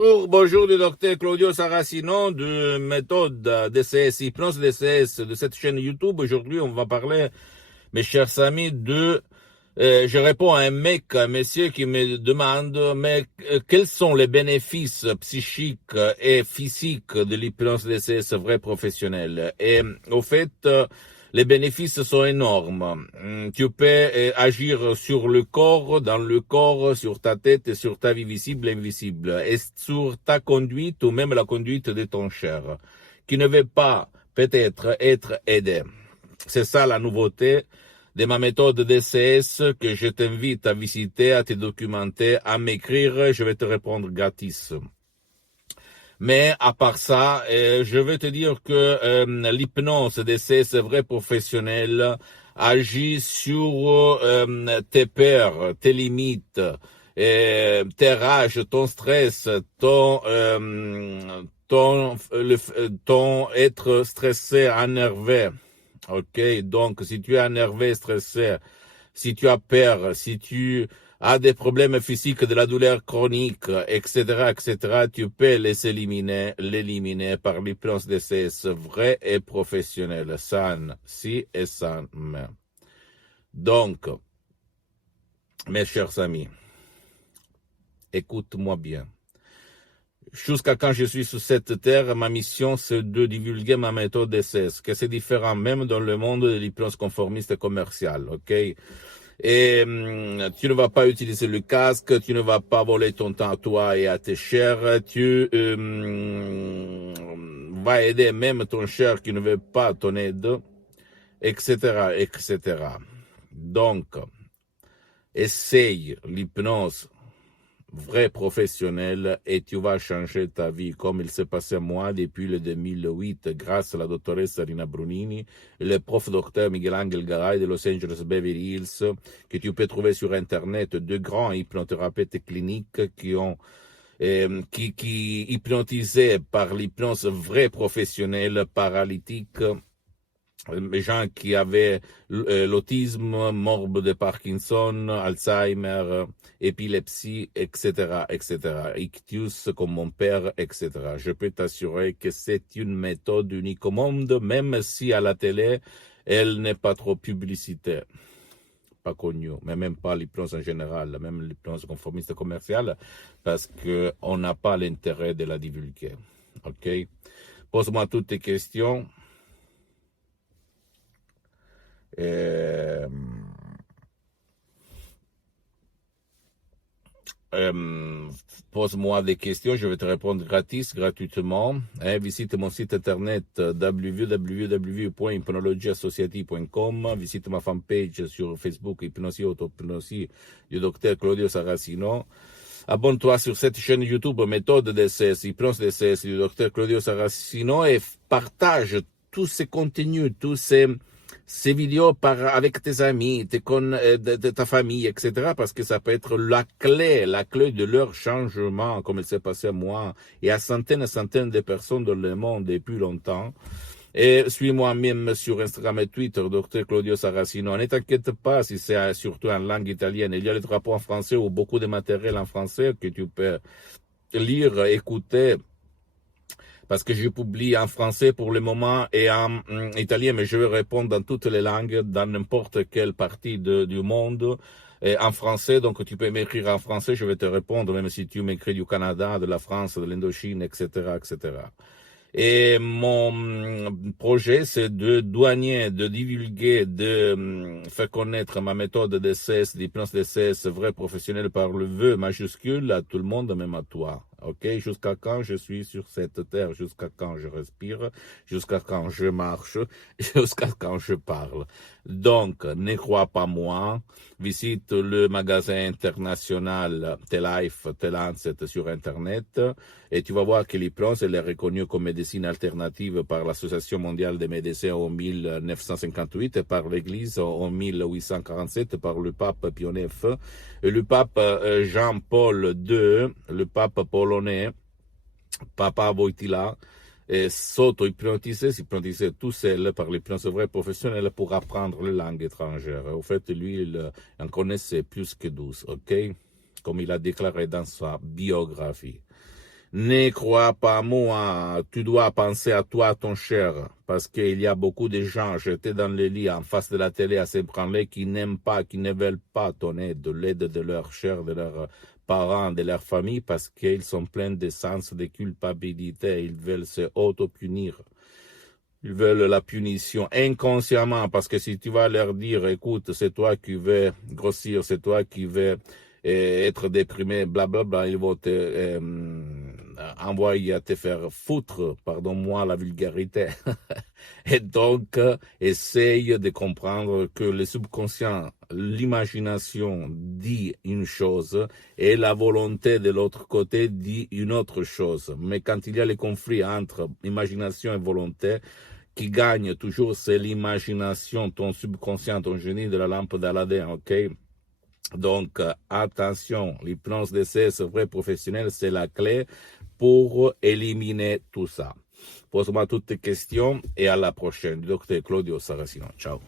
Bonjour, le docteur Claudio Saracino de méthode DCS, hypnose DCS de cette chaîne YouTube. Aujourd'hui, on va parler, mes chers amis, je réponds à un monsieur qui me demande, mais quels sont les bénéfices psychiques et physiques de l'hypnose DCS vrai professionnel? Et au fait, les bénéfices sont énormes. Tu peux agir sur le corps, dans le corps, sur ta tête, sur ta vie visible et invisible, et sur ta conduite ou même la conduite de ton cher, qui ne veut pas peut-être être aidé. C'est ça la nouveauté de ma méthode DCS que je t'invite à visiter, à te documenter, à m'écrire. Je vais te répondre gratis. Mais à part ça, je veux te dire que l'hypnose DCS vrai professionnel agit sur tes peurs, tes limites, tes rages, ton stress, ton être stressé, énervé. Ok, donc si tu es énervé, stressé, si tu as peur, si tu as des problèmes physiques, de la douleur chronique, etc., tu peux l'éliminer par l'hypnose DCS vrai et professionnel, sans si et sans mais. Donc, mes chers amis, écoute-moi bien. Jusqu'à quand je suis sur cette terre, ma mission, c'est de divulguer ma méthode DCS, que c'est différent même dans le monde de l'hypnose conformiste et commerciale, ok? Et tu ne vas pas utiliser le casque, tu ne vas pas voler ton temps à toi et à tes chers, tu vas aider même ton cher qui ne veut pas ton aide, etc. Donc, essaye l'hypnose vrai professionnel et tu vas changer ta vie comme il s'est passé à moi depuis le 2008 grâce à la doctoresse Rina Brunini et le prof docteur Miguel Angel Garay de Los Angeles Beverly Hills que tu peux trouver sur internet, deux grands hypnothérapeutes cliniques qui hypnotisaient par l'hypnose vrai professionnelle paralytique les gens qui avaient l'autisme, morbe de Parkinson, Alzheimer, épilepsie, etc. Ictus comme mon père, etc. Je peux t'assurer que c'est une méthode unique au monde, même si à la télé, elle n'est pas trop publicitaire, pas connue, mais même pas l'hypnose en général, même l'hypnose conformiste commerciale, parce qu'on n'a pas l'intérêt de la divulguer. Ok? Pose-moi toutes tes questions. Pose-moi des questions, je vais te répondre gratuitement. Visite mon site internet www.hypnologieassociative.com. Visite ma fanpage sur Facebook, Hypnosie Auto-Hypnosie du docteur Claudio Saracino. Abonne-toi sur cette chaîne YouTube Méthode DCS, Hypnose DCS du docteur Claudio Saracino et partage tous ces contenus, tous ces vidéos avec tes amis, de ta famille, etc. Parce que ça peut être la clé de leur changement, comme il s'est passé à moi et à centaines et centaines de personnes dans le monde depuis longtemps. Et suis-moi même sur Instagram et Twitter, Dr Claudio Saracino. Ne t'inquiète pas si c'est surtout en langue italienne. Il y a les drapeaux en français ou beaucoup de matériel en français que tu peux lire, écouter, parce que je publie en français pour le moment et en italien, mais je vais répondre dans toutes les langues, dans n'importe quelle partie du monde, et en français. Donc tu peux m'écrire en français, je vais te répondre, même si tu m'écris du Canada, de la France, de l'Indochine, etc. Et mon projet, c'est de douanier, de divulguer, de faire connaître ma méthode DCS, d'hypnose DCS vrai professionnel par le vœu majuscule à tout le monde, même à toi. Ok? Jusqu'à quand je suis sur cette terre, jusqu'à quand je respire, jusqu'à quand je marche, jusqu'à quand je parle. Donc, ne crois pas moi. Visite le magasin international T-Life, T-Lancet sur Internet et tu vas voir que l'hypnose elle est reconnue comme médecine alternative par l'Association mondiale des médecins en 1958 et par l'Église en 1847 par le pape Pie IX et le pape Jean-Paul II, le pape polonais, Papa Wojtyla, s'hypnotisait tout seul par l'hypnose vraie professionnelle pour apprendre les langues étrangères. Au fait, lui, il en connaissait plus que 12, ok? Comme il a déclaré dans sa biographie. Ne crois pas à moi, tu dois penser à toi, ton cher, parce qu'il y a beaucoup de gens jetés dans les lits en face de la télé à s'ébranler qui n'aiment pas, qui ne veulent pas ton aide, l'aide de leurs chers, de leurs parents, de leur famille, parce qu'ils sont pleins de sens de culpabilité, ils veulent se auto-punir. Ils veulent la punition inconsciemment, parce que si tu vas leur dire, écoute, c'est toi qui veux grossir, c'est toi qui veux être déprimé, blablabla, ils vont te envoyer à te faire foutre, pardonne-moi la vulgarité. Et donc, essaye de comprendre que le subconscient, l'imagination dit une chose et la volonté de l'autre côté dit une autre chose. Mais quand il y a le conflit entre imagination et volonté, qui gagne toujours, c'est l'imagination, ton subconscient, ton génie de la lampe d'Aladin, ok? Donc, attention, l'hypnose DCS vrai professionnel, c'est la clé pour éliminer tout ça. Pose-moi toutes tes questions et à la prochaine. Docteur Claudio Saracino. Ciao.